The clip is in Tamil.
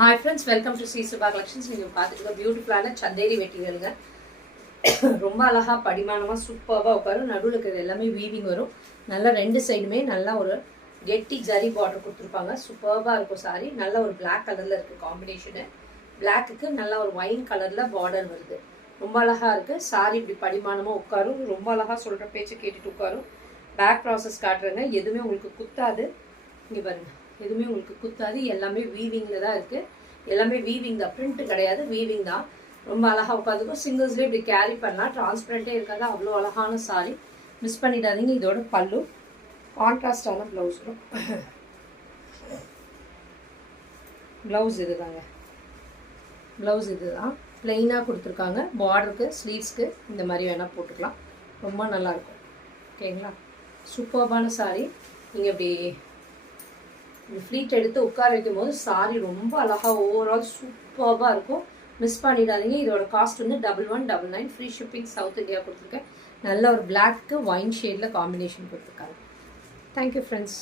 Hi friends, welcome to Sri Subha collections. நீங்கள் பார்த்துட்டு பியூட்டிஃபுல்லான சந்தேரி வெட்டிகளுங்க. ரொம்ப அழகாக படிமானமாக சூப்பராக உட்காரும். நடுவில் இருக்கிறது எல்லாமே வீவிங் வரும். நல்லா ரெண்டு சைடுமே நல்லா ஒரு கெட்டி ஜரி பார்டர் கொடுத்துருப்பாங்க. சூப்பராக இருக்கும் சாரி. நல்ல ஒரு பிளாக் கலரில் இருக்குது காம்பினேஷனு. பிளாக்குக்கு நல்லா ஒரு ஒயின் கலரில் பார்டர் வருது. ரொம்ப அழகாக இருக்குது சாரி. இப்படி படிமானமாக உட்காரும். ரொம்ப அழகாக சொல்கிற பேச்சை கேட்டுட்டு உட்காரும். பேக் ப்ராசஸ் காட்டுறேங்க. எதுவுமே உங்களுக்கு குத்தாது. இங்கே பாருங்கள், எதுவுமே உங்களுக்கு குத்தாது. எல்லாமே வீவிங்கில் தான் இருக்குது. எல்லாமே வீவிங் தான், பிரிண்ட் கிடையாது, வீவிங் தான். ரொம்ப அழகாக உட்காந்துக்கும். சிங்கிள்ஸ்லேயே இப்படி கேரி பண்ணலாம். டிரான்ஸ்பரண்ட்டே இருக்காது. அவ்வளோ அழகான சாரி. மிஸ் பண்ணிடாதீங்க. இதோட பல்லு கான்ட்ராஸ்டான ப்ளவுஸ் வரும். ப்ளவுஸ் இது தாங்க, ப்ளவுஸ் இது தான். ப்ளெயினாக கொடுத்துருக்காங்க. பார்டருக்கு ஸ்லீவ்ஸ்க்கு இந்த மாதிரி வேணால் போட்டுக்கலாம். ரொம்ப நல்லாயிருக்கும். ஓகேங்களா? சூப்பர்பான சாரி. நீங்கள் இப்படி ஃப்ளீட் எடுத்து உட்கார வைக்கும் போது சாரி ரொம்ப அழகாக ஓவரால் சூப்பராக இருக்கும். மிஸ் பண்ணிடாதீங்க. இதோட காஸ்ட் வந்து 1199. ஃப்ரீ ஷிப்பிங் சவுத் இந்தியா கொடுத்துருக்கேன். நல்ல ஒரு பிளாக்கு ஒயின் ஷேடில் காம்பினேஷன் கொடுத்துருக்காங்க. Thank you friends.